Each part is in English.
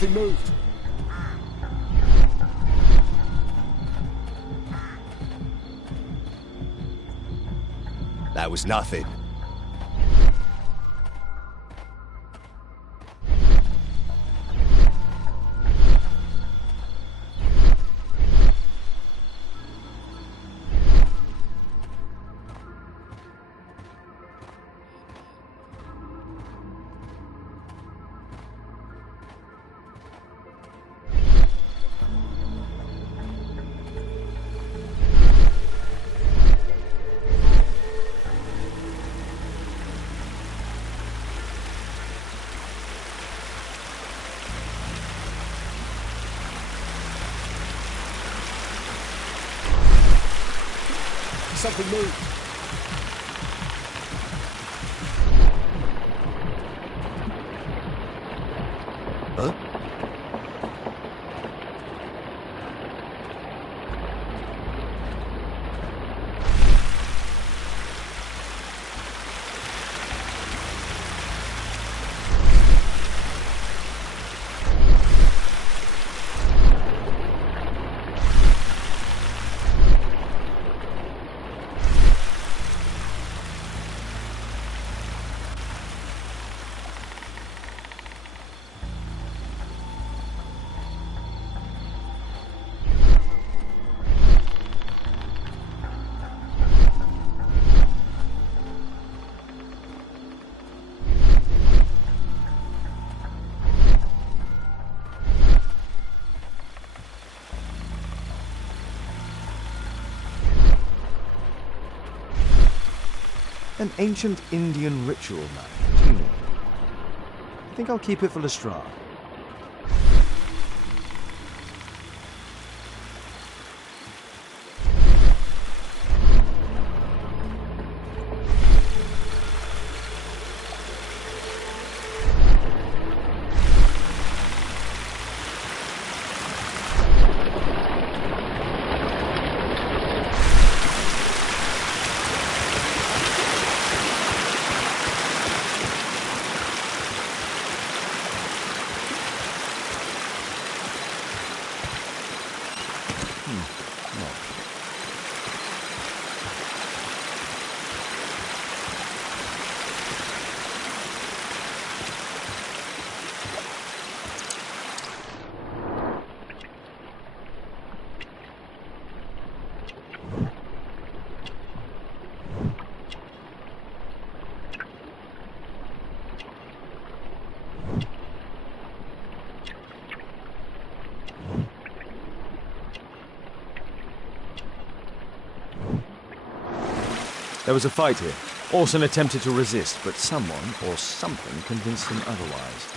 Something moved. That was nothing. Something moved. Huh? An ancient Indian ritual map. I think I'll keep it for Lestrade. There was a fight here. Orson attempted to resist, but someone or something convinced him otherwise.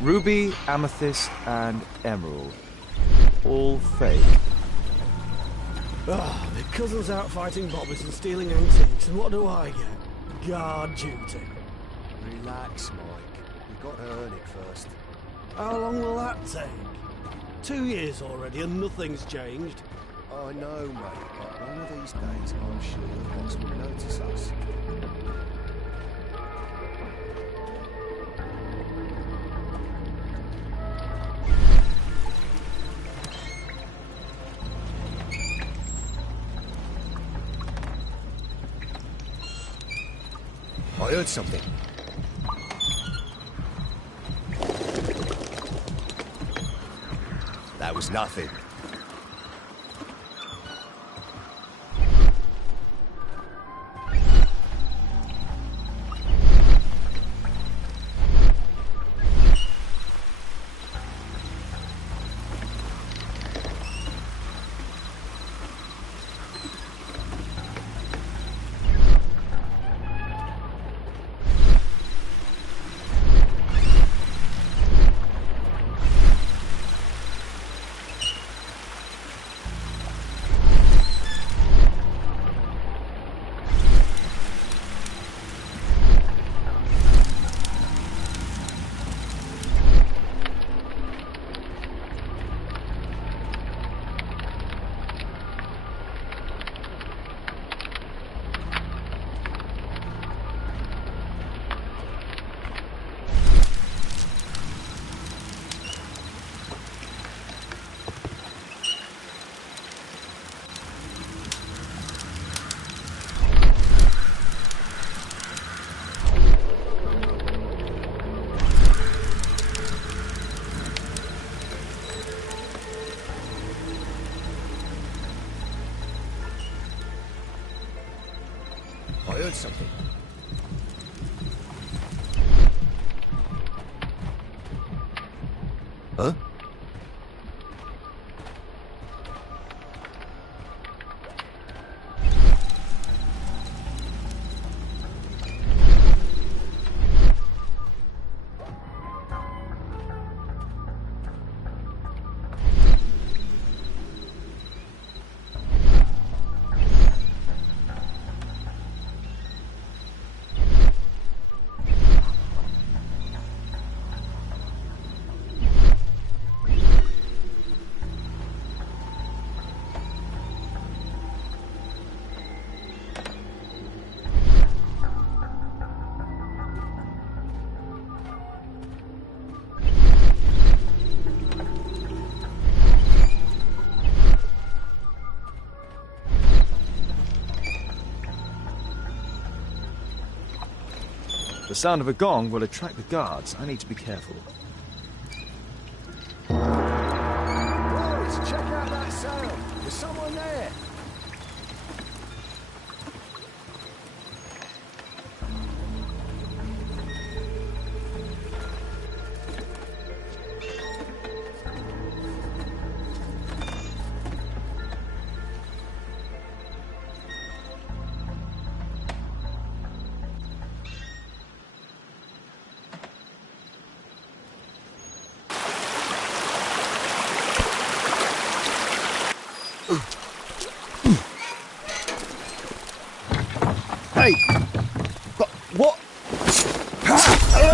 Ruby, amethyst, and emerald. All fake. Ah, the cousin's out fighting bobbies and stealing antiques, and what do I get? Guard duty. Relax, Mike. You've got to earn it first. How long will that take? 2 years already and nothing's changed. I know, mate, but One of these days, I'm sure the boss will notice us. I heard something. That was nothing. I heard something. Huh? The sound of a gong will attract the guards. I need to be careful. Boys, check out that sail. There's someone there. Hey! But what?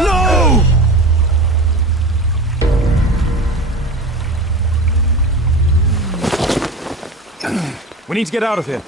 No! We need to get out of here.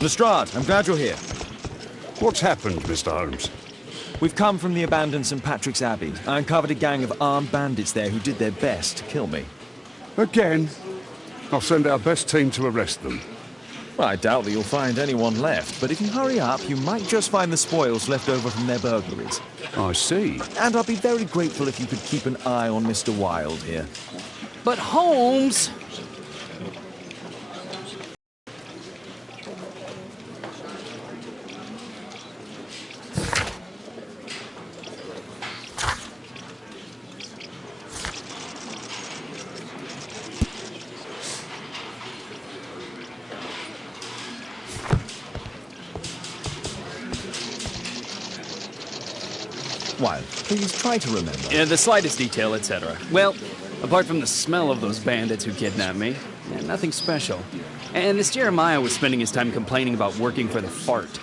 Lestrade, I'm glad you're here. What's happened, Mr. Holmes? We've come from the abandoned St. Patrick's Abbey. I uncovered a gang of armed bandits there who did their best to kill me. Again? I'll send our best team to arrest them. Well, I doubt that you'll find anyone left, but if you hurry up, you might just find the spoils left over from their burglaries. I see. And I'd be very grateful if you could keep an eye on Mr. Wilde here. But Holmes... Why, please try to remember. Yeah, the slightest detail, etc. Well, apart from the smell of those bandits who kidnapped me, nothing special. And this Jeremiah was spending his time complaining about working for the fart.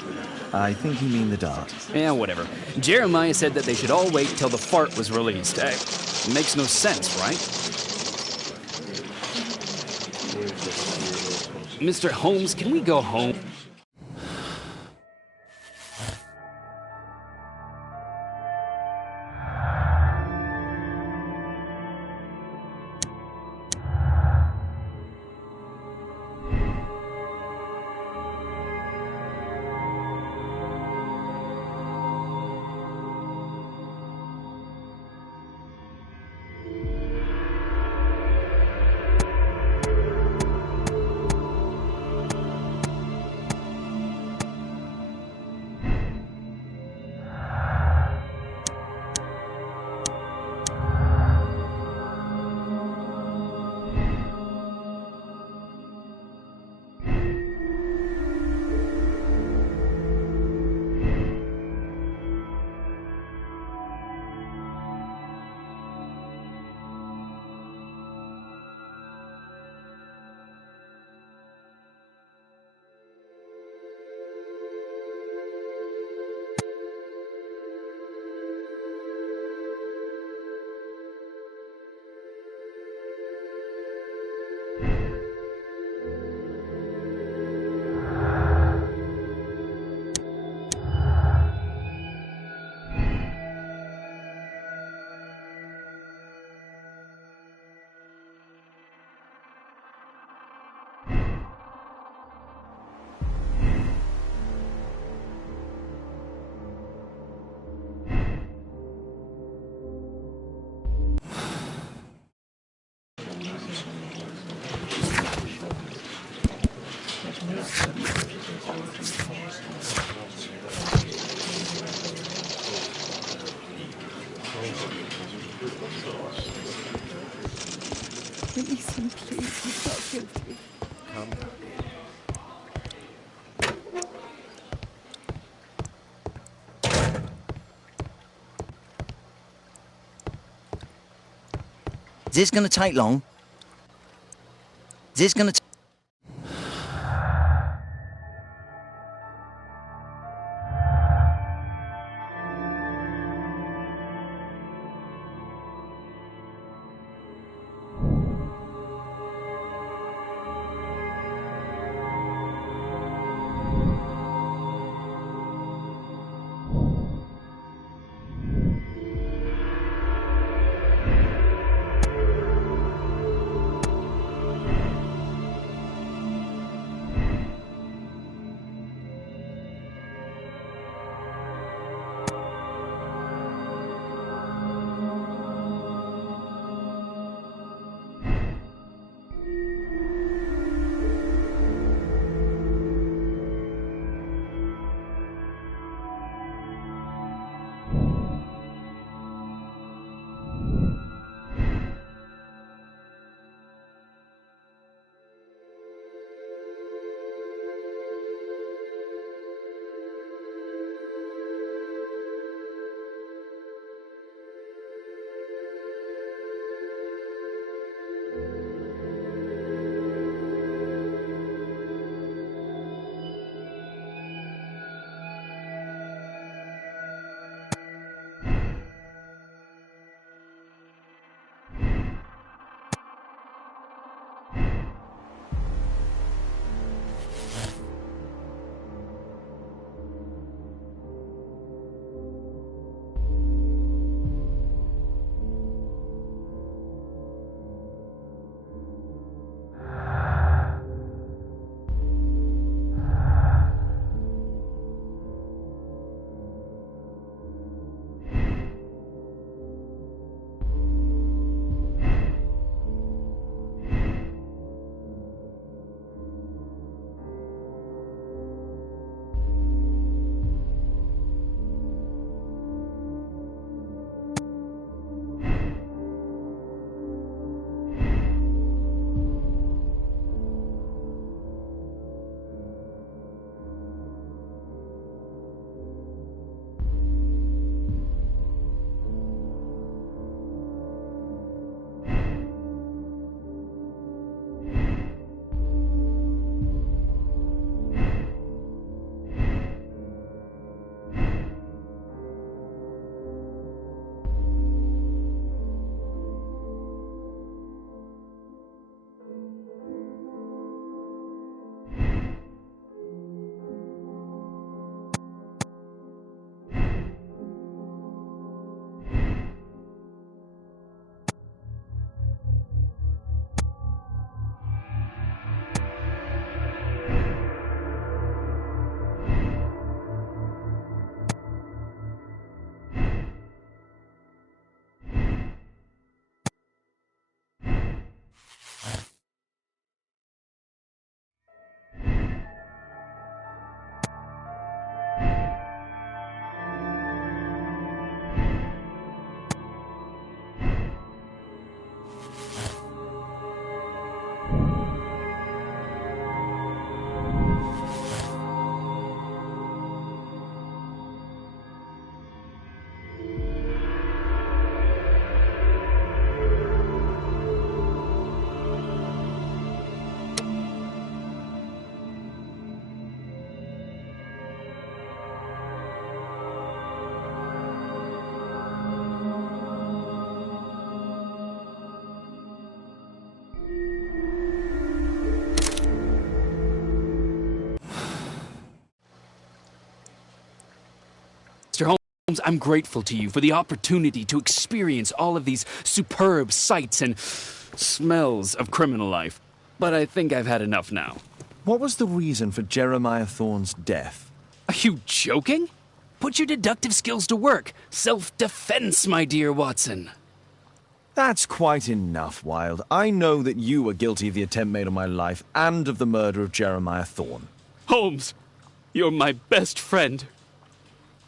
I think you mean the dart. Yeah, whatever. Jeremiah said that they should all wait till the fart was released. Makes no sense, right? Mr. Holmes, can we go home? Release him, please. He's not guilty. Is this gonna take long? Is this gonna I'm grateful to you for the opportunity to experience all of these superb sights and smells of criminal life. But I think I've had enough now. What was the reason for Jeremiah Thorne's death? Are you joking? Put your deductive skills to work. Self-defense, my dear Watson. That's quite enough, Wilde. I know that you were guilty of the attempt made on my life and of the murder of Jeremiah Thorne. Holmes, you're my best friend.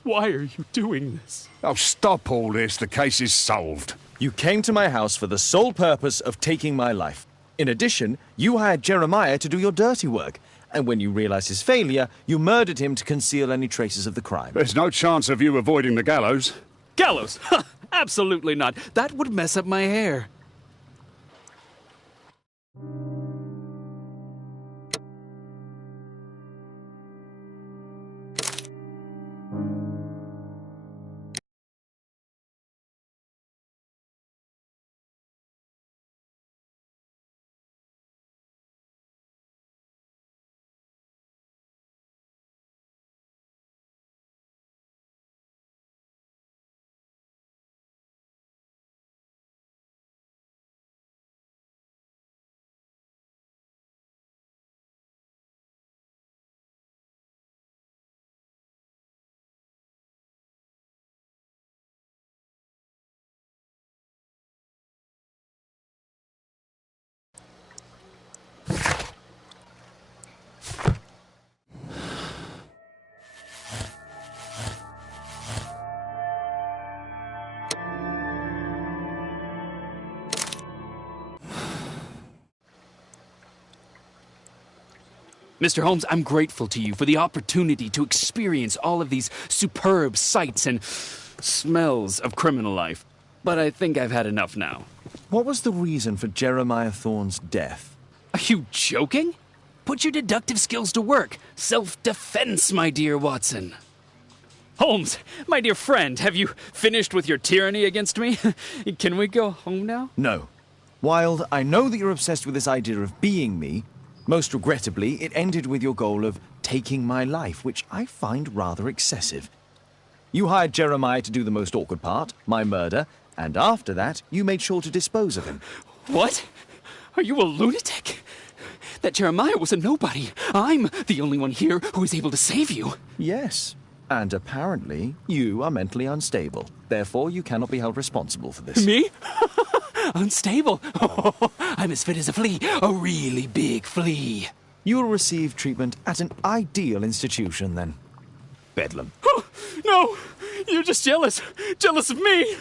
Why are you doing this? Oh, stop all this. The case is solved. You came to my house for the sole purpose of taking my life. In addition, you hired Jeremiah to do your dirty work. And when you realized his failure, you murdered him to conceal any traces of the crime. There's no chance of you avoiding the gallows. Gallows? Absolutely not. That would mess up my hair. Mr. Holmes, I'm grateful to you for the opportunity to experience all of these superb sights and smells of criminal life. But I think I've had enough now. What was the reason for Jeremiah Thorne's death? Are you joking? Put your deductive skills to work. Self-defense, my dear Watson. Holmes, my dear friend, have you finished with your tyranny against me? Can we go home now? No. Wilde, I know that you're obsessed with this idea of being me. Most regrettably, it ended with your goal of taking my life, which I find rather excessive. You hired Jeremiah to do the most awkward part, my murder, and after that, you made sure to dispose of him. What? Are you a lunatic? That Jeremiah was a nobody. I'm the only one here who is able to save you. Yes, and apparently you are mentally unstable. Therefore, you cannot be held responsible for this. Me? Unstable? Oh, I'm as fit as a flea. A really big flea. You will receive treatment at an ideal institution, then. Bedlam. Oh, no! You're just jealous. Jealous of me.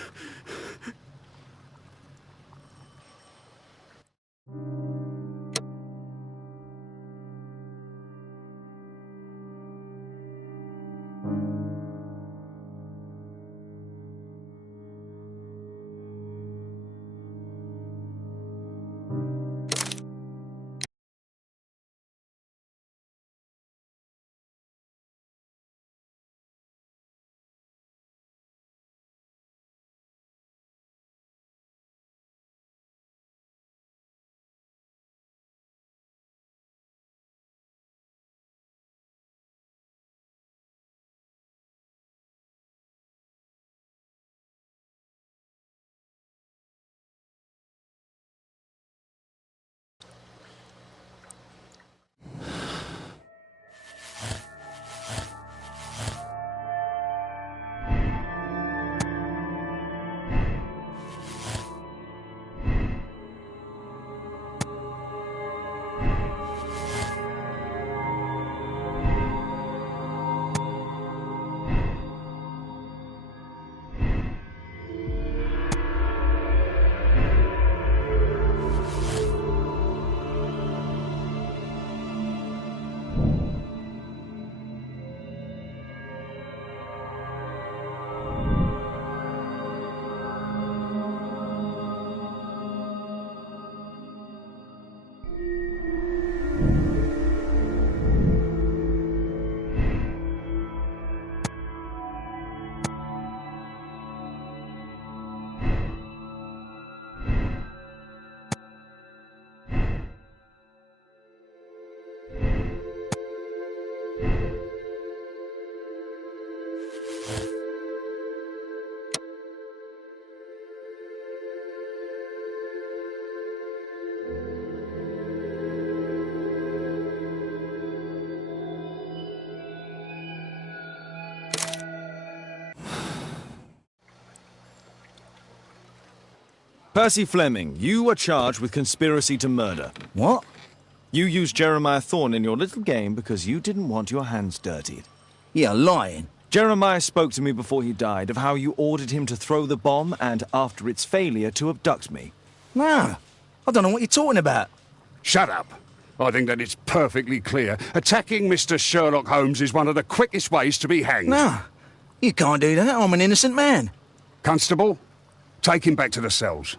Percy Fleming, you are charged with conspiracy to murder. What? You used Jeremiah Thorne in your little game because you didn't want your hands dirtied. You're lying. Jeremiah spoke to me before he died of how you ordered him to throw the bomb and, after its failure, to abduct me. No, I don't know what you're talking about. Shut up. I think that it's perfectly clear. Attacking Mr. Sherlock Holmes is one of the quickest ways to be hanged. No, you can't do that. I'm an innocent man. Constable, take him back to the cells.